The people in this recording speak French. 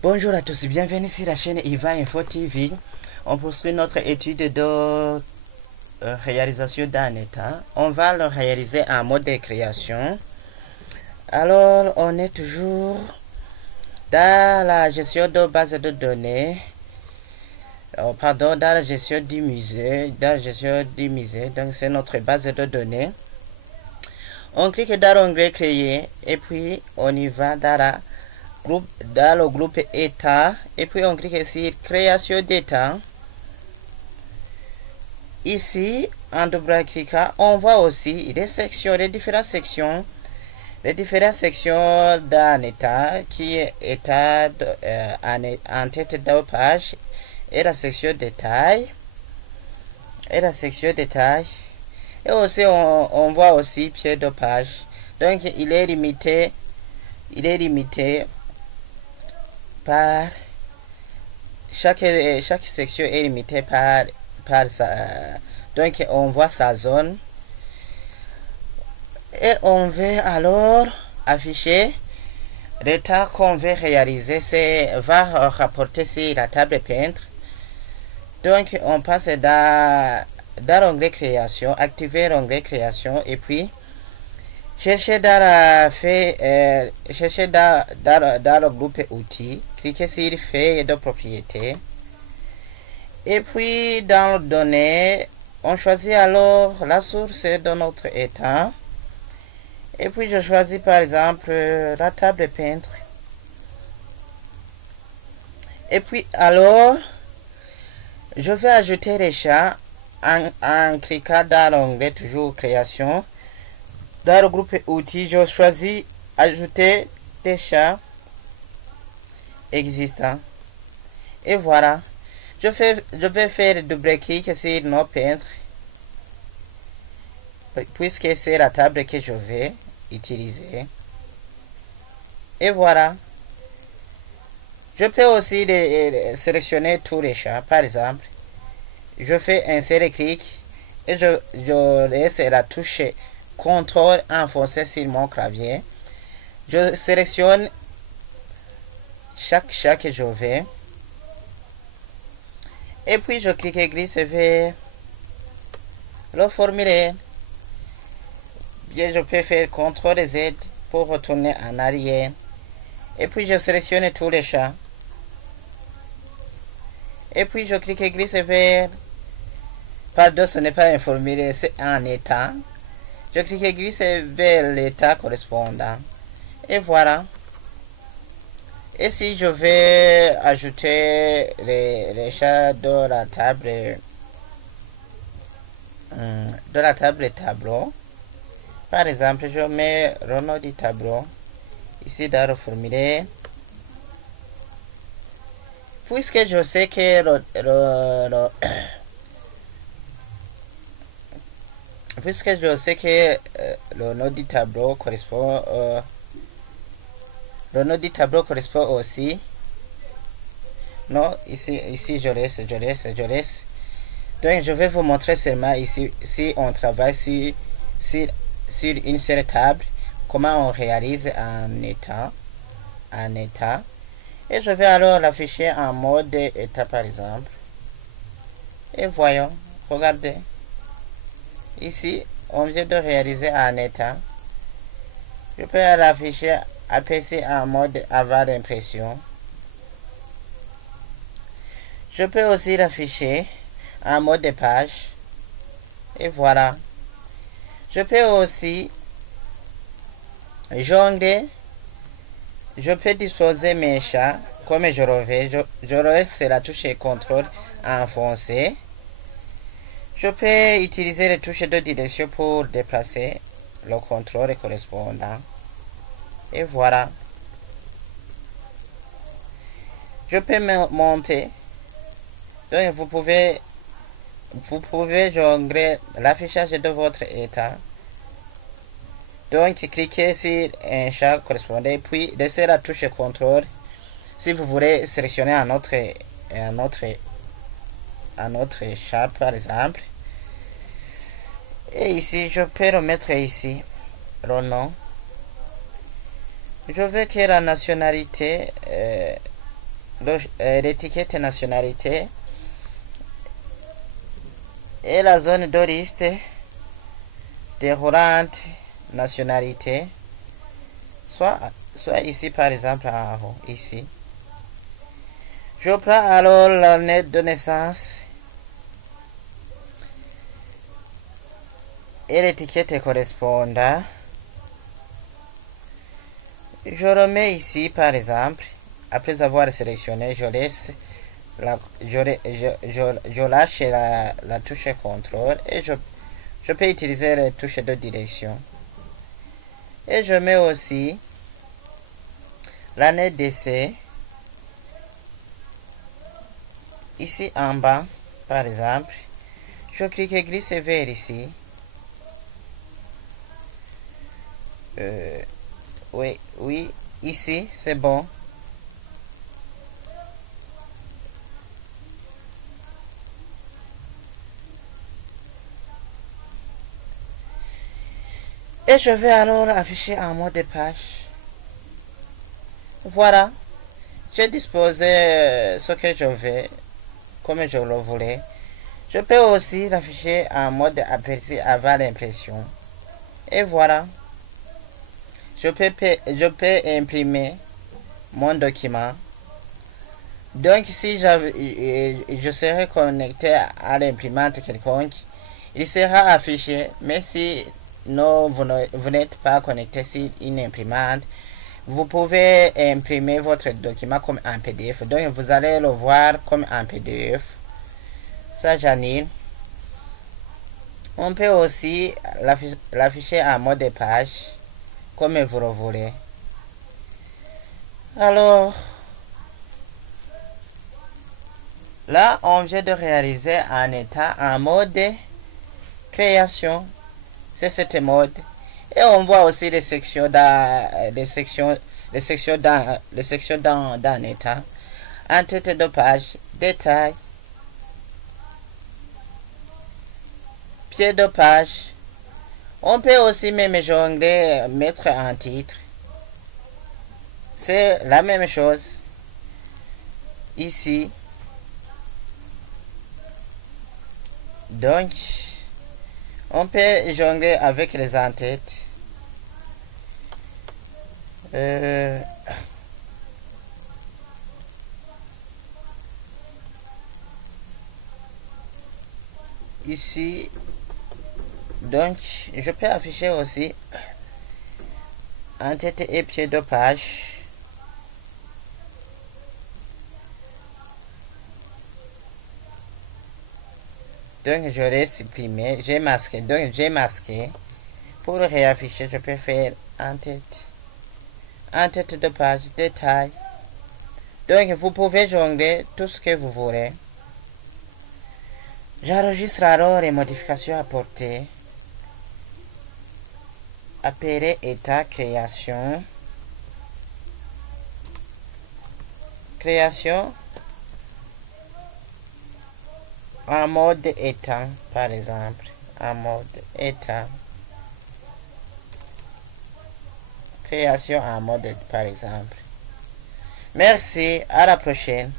Bonjour à tous, bienvenue sur la chaîne Iva Info TV. On poursuit notre étude de réalisation d'un état. On va le réaliser en mode de création. Alors, on est toujours dans la gestion de base de données. Dans la gestion du musée. Donc, c'est notre base de données. On clique dans l'onglet créer et puis on y va dans le groupe état et puis on clique sur création d'état. Ici en double-cliquant on voit aussi les différentes sections d'un état qui est état en tête de page et la section détail et aussi on voit aussi pied de page. Donc il est limité par chaque section est limitée par donc on voit sa zone et on veut alors afficher l'état qu'on veut réaliser. Va rapporter sur la table peintre. Donc on passe dans l'onglet création, activer l'onglet création et puis cherchez dans le groupe outils, cliquez sur feuille de propriété et puis dans les données on choisit alors la source de notre état et puis je choisis par exemple la table peintre et puis alors je vais ajouter les champs en cliquant dans l'onglet toujours création. Dans le groupe outils, je choisis ajouter des champs existants. Et voilà. Je vais faire double-clic sur nos peintres. Puisque c'est la table que je vais utiliser. Et voilà. Je peux aussi sélectionner tous les champs. Par exemple, je fais un seul clic et je laisse la touche CTRL enfoncé sur mon clavier. Je sélectionne chaque chat que je veux. Et puis je clique glisse vers le formulaire. Bien, je peux faire CTRL Z pour retourner en arrière. Et puis je sélectionne tous les chats. Et puis je clique glisse vers. Pardon, ce n'est pas un formulaire, c'est un état. Je clique glisse vers l'état correspondant. Et voilà. Et si je vais ajouter les chats de la table tableau. Par exemple, je mets le nom du tableau ici dans le formulaire. Puisque je sais que le nom du tableau correspond aussi. Non, ici je laisse. Donc je vais vous montrer seulement ici si on travaille sur une seule table comment on réalise un état. Et je vais alors l'afficher en mode état par exemple. Et voyons, regardez. Ici, on vient de réaliser un état. Je peux l'afficher abaissé en mode avant l'impression. Je peux aussi l'afficher en mode de page. Et voilà. Je peux aussi jongler. Je peux disposer mes chats comme je le veux. Je reste la touche CTRL enfoncée. Je peux utiliser les touches de direction pour déplacer le contrôle correspondant. Et voilà. Je peux monter. Donc vous pouvez jongler l'affichage de votre état. Donc cliquez sur un chat correspondant puis laissez la touche CTRL si vous voulez sélectionner un autre chat par exemple. Et ici je peux remettre ici le nom. Je veux que la nationalité l'étiquette nationalité et la zone de liste déroulante nationalité, soit ici par exemple en haut, ici. Je prends alors l'année de naissance et l'étiquette correspondant. Je remets ici par exemple, après avoir sélectionné, je lâche la touche contrôle et je peux utiliser les touches de direction. Et je mets aussi l'année d'essai ici en bas par exemple. Je clique glisse vers ici. Oui, ici c'est bon. Et je vais alors afficher en mode de page. Voilà, j'ai disposé ce que je veux comme je le voulais. Je peux aussi l'afficher en mode aperçu avant l'impression. Et voilà, je peux imprimer mon document. Donc si je serai connecté à l'imprimante quelconque, il sera affiché. Mais si non, vous n'êtes pas connecté sur une imprimante, vous pouvez imprimer votre document comme un PDF. Donc vous allez le voir comme un PDF. Ça, Janine. On peut aussi l'afficher en mode de page, comme vous le voulez. Alors, là, on vient de réaliser un état en mode création. C'est cette mode. Et on voit aussi les sections dans d'un état. En tête de page, détail, pied de page. On peut aussi même jongler, mettre un titre. C'est la même chose ici. Donc, on peut jongler avec les en-têtes. Ici, donc, je peux afficher aussi en-tête et pied de page. Donc, je l'ai supprimé, j'ai masqué. Donc, j'ai masqué. Pour le réafficher, je peux faire en-tête de page, détail. Donc, vous pouvez jongler tout ce que vous voulez. J'enregistre alors les modifications apportées. Appeler état création. Création en mode état, par exemple. En mode état. Création en mode par exemple. Merci, à la prochaine.